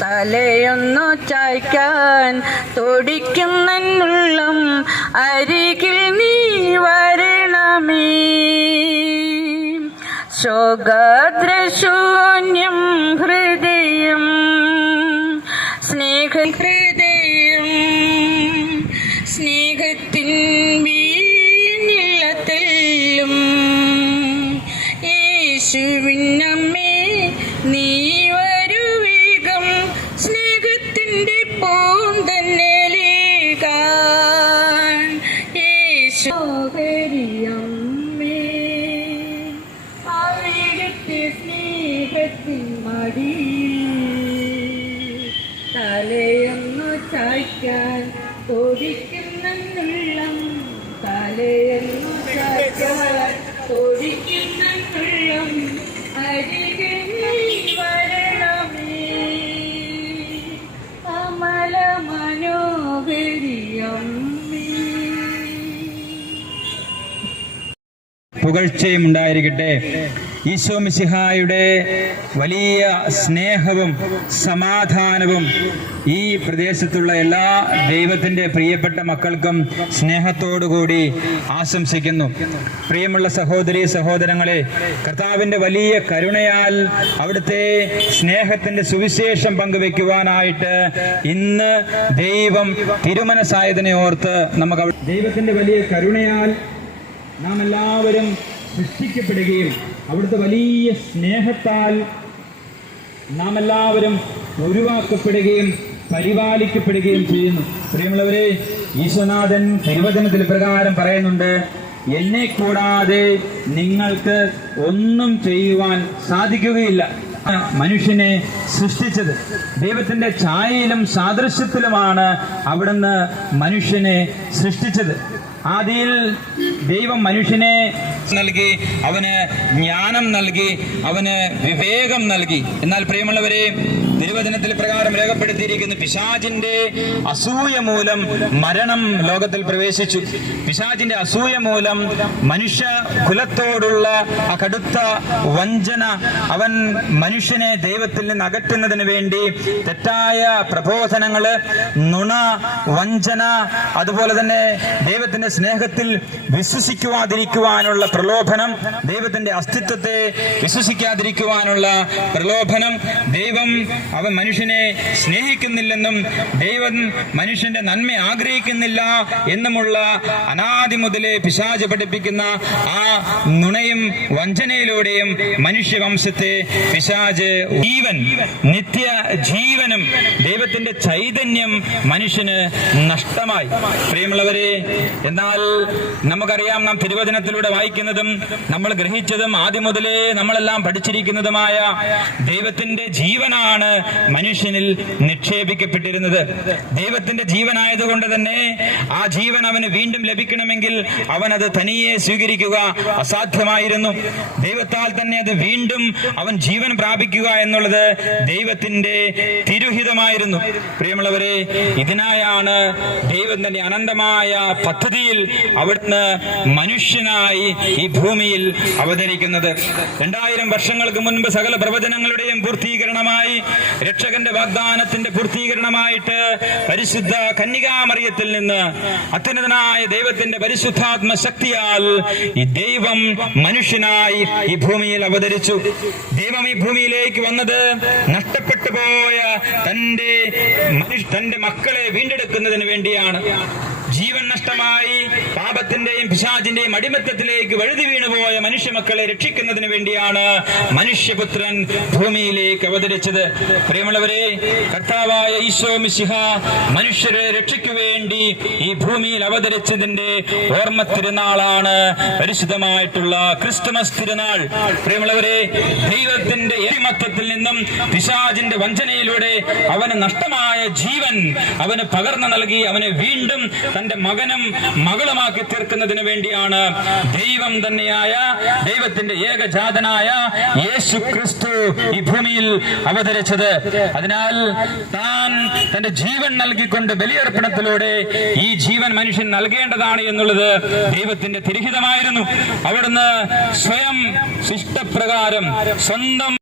തലയൊന്നു ചായ്ക്കാൻ തുടിക്കുന്നുള്ളം അരികിൽ നീ വരണമേ. ശോകാദ്രശൂന്യം ഹൃദയം സ്നേഹഹൃദയം സ്നേഹത്തിൻ വീണിലത്തെല്ലും യേശുവിനമ്മേ നീ വരുവേഗം സ്നേഹത്തിൻ്റെ പൂന്തന്നലേകാൻ. യേശുഹരിയമ്മേ അവിടുത്തെ സ്നേഹത്തിൻ മടി തലയൊന്നു ചായ്ക്കാൻ കൊതിക്കുന്നുള്ളം തലയൊന്നു ചായ്ക്കാൻ കൊതിക്കുന്നുള്ളം അരികിൽ നീ വരണമേ. അമല മനോഹരിയമ്മേ. പുകഴ്ചയും ഉണ്ടായിരിക്കട്ടെ. ഈശോ മിശിഹായുടെ വലിയ സ്നേഹവും സമാധാനവും ഈ പ്രദേശത്തുള്ള എല്ലാ ദൈവത്തിൻ്റെ പ്രിയപ്പെട്ട മക്കൾക്കും സ്നേഹത്തോടുകൂടി ആശംസിക്കുന്നു. പ്രിയമുള്ള സഹോദരീ സഹോദരങ്ങളെ, കർത്താവിൻ്റെ വലിയ കരുണയാൽ അവിടുത്തെ സ്നേഹത്തിൻ്റെ സുവിശേഷം പങ്കുവെക്കുവാനായിട്ട് ഇന്ന് ദൈവം തിരുമനസ്സായതിനെ ഓർത്ത് നമുക്ക് ദൈവത്തിൻ്റെ വലിയ കരുണയാൽ നാം എല്ലാവരും സൃഷ്ടിക്കപ്പെടുകയും അവിടുത്തെ വലിയ സ്നേഹത്താൽ നാം എല്ലാവരും ഒഴിവാക്കപ്പെടുകയും പരിപാലിക്കപ്പെടുകയും ചെയ്യുന്നു. പ്രിയമുള്ളവരെ, ഈശ്വനാഥൻ തിരുവചനത്തിൽ പ്രകാരം പറയുന്നുണ്ട്, എന്നെ കൂടാതെ നിങ്ങൾക്ക് ഒന്നും ചെയ്യുവാൻ സാധിക്കുകയില്ല. മനുഷ്യനെ സൃഷ്ടിച്ചത് ദൈവത്തിന്റെ ഛായയിലും സാദൃശ്യത്തിലുമാണ് അവിടുന്ന് മനുഷ്യനെ സൃഷ്ടിച്ചത്. ആദിയിൽ ദൈവം മനുഷ്യനെ നൽകി, അവന് ജ്ഞാനം നൽകി, അവന് വിവേകം നൽകി. എന്നാൽ പ്രിയമുള്ളവരെ, തിരുവചനത്തിൽ പ്രകാരം രേഖപ്പെടുത്തിയിരിക്കുന്ന പിശാചിന്റെ അസൂയ മൂലം മരണം ലോകത്തിൽ പ്രവേശിച്ചു. പിശാചിന്റെ അസൂയ മൂലം മനുഷ്യ കുലത്തോടുള്ള ആ കടുത്ത വഞ്ചന, അവൻ മനുഷ്യനെ ദൈവത്തിൽ നിന്ന് അകറ്റുന്നതിന് വേണ്ടി തെറ്റായ പ്രബോധനങ്ങള്, നുണ, വഞ്ചന, അതുപോലെ തന്നെ ദൈവത്തിന്റെ സ്നേഹത്തിൽ വിശ്വസിക്കുവാതിരിക്കുവാനുള്ള പ്രലോഭനം, ദൈവത്തിന്റെ അസ്തിത്വത്തെ വിശ്വസിക്കാതിരിക്കുവാനുള്ള പ്രലോഭനം, ദൈവം അവൻ മനുഷ്യനെ സ്നേഹിക്കുന്നില്ലെന്നും ദൈവം മനുഷ്യന്റെ നന്മ ആഗ്രഹിക്കുന്നില്ല എന്നുമുള്ള അനാദി മുതലേ പിശാച് പഠിപ്പിക്കുന്ന ആ നുണയും വഞ്ചനയിലൂടെയും മനുഷ്യവംശത്തെ പിശാച് ജീവൻ, നിത്യ ജീവനും ദൈവത്തിന്റെ ചൈതന്യം മനുഷ്യന് നഷ്ടമായി. പ്രിയമുള്ളവരെ, എന്നാൽ നമുക്കറിയാം, നാം തിരുവചനത്തിലൂടെ വായിക്കുന്നതും നമ്മൾ ഗ്രഹിച്ചതും ആദ്യം മുതലേ നമ്മളെല്ലാം പഠിച്ചിരിക്കുന്നതുമായ ദൈവത്തിന്റെ ജീവനാണ് മനുഷ്യനിൽ നിക്ഷേപിക്കപ്പെട്ടിരുന്നത്. ദൈവത്തിന്റെ ജീവനായതുകൊണ്ട് തന്നെ ആ ജീവൻ അവന് വീണ്ടും ലഭിക്കണമെങ്കിൽ അവനത് തനിയെ സ്വീകരിക്കുക അസാധ്യമായിരുന്നു. ദൈവത്താൽ തന്നെ അത് വീണ്ടും അവൻ ജീവൻ പ്രാപിക്കുക എന്നുള്ളത് ദൈവത്തിന്റെ തിരുഹിതമായിരുന്നു. പ്രിയമുള്ളവരെ, ഇതിനായാണ് ദൈവം തന്റെ അനന്തമായ പദ്ധതിയിൽ അവിടുന്ന് മനുഷ്യനായി ഈ ഭൂമിയിൽ അവതരിക്കുന്നത്. 2000 വർഷങ്ങൾക്ക് മുൻപ് സകല പ്രവചനങ്ങളുടെയും പൂർത്തീകരണമായി, രക്ഷകന്റെ വാഗ്ദാനത്തിന്റെ പൂർത്തീകരണമായിട്ട് പരിശുദ്ധ കന്യകാമറിയത്തിൽ നിന്ന് അത്യുന്നതനായ ദൈവത്തിന്റെ പരിശുദ്ധാത്മ ശക്തിയാൽ ഈ ദൈവം മനുഷ്യനായി ഈ ഭൂമിയിൽ അവതരിച്ചു. ദൈവം ഈ ഭൂമിയിലേക്ക് വന്നത് നഷ്ടപ്പെട്ടു പോയ തന്റെ മക്കളെ വീണ്ടെടുക്കുന്നതിന് വേണ്ടിയാണ്. ജീവൻ നഷ്ടമായി പാപത്തിന്റെയും പിശാചിന്റെയും അടിമത്തത്തിലേക്ക് വഴുതി വീണുപോയ മനുഷ്യ മക്കളെ രക്ഷിക്കുന്നതിന് വേണ്ടിയാണ് മനുഷ്യപുത്രൻ ഭൂമിയിലേക്ക് അവതരിച്ചത്. പ്രിയമുള്ളവരെ, കർത്താവായ ഈശോ മിശിഹ മനുഷ്യരെ രക്ഷയ്ക്കു വേണ്ടി ഈ ഭൂമിയിൽ അവതരിച്ചതിന്റെ ഓർമ്മ തിരുനാളാണ് പരിശുദ്ധമായിട്ടുള്ള ക്രിസ്തുമസ് തിരുനാൾ. പ്രിയമുള്ളവരെ, ദൈവത്തിന്റെ അടിമത്തത്തിൽ നിന്നും പിശാചിന്റെ വഞ്ചനയിലൂടെ അവന് നഷ്ടമായ ജീവൻ അവന് പകർന്നു നൽകി അവനെ വീണ്ടും തന്റെ മകനും മകളുമാക്കി തീർക്കുന്നതിന് വേണ്ടിയാണ് ദൈവം തന്നെയായ ദൈവത്തിന്റെ ഏകജാതനായ യേശു ക്രിസ്തു ഈ ഭൂമിയിൽ അവതരിച്ചത്. അതിനാൽ താൻ തന്റെ ജീവൻ നൽകിക്കൊണ്ട് ബലിയർപ്പണത്തിലൂടെ ഈ ജീവൻ മനുഷ്യൻ നൽകേണ്ടതാണ് എന്നുള്ളത് ദൈവത്തിന്റെ തിരുഹിതമായിരുന്നു. അവിടുന്ന് സ്വയം ഇഷ്ടപ്രകാരം സ്വന്തം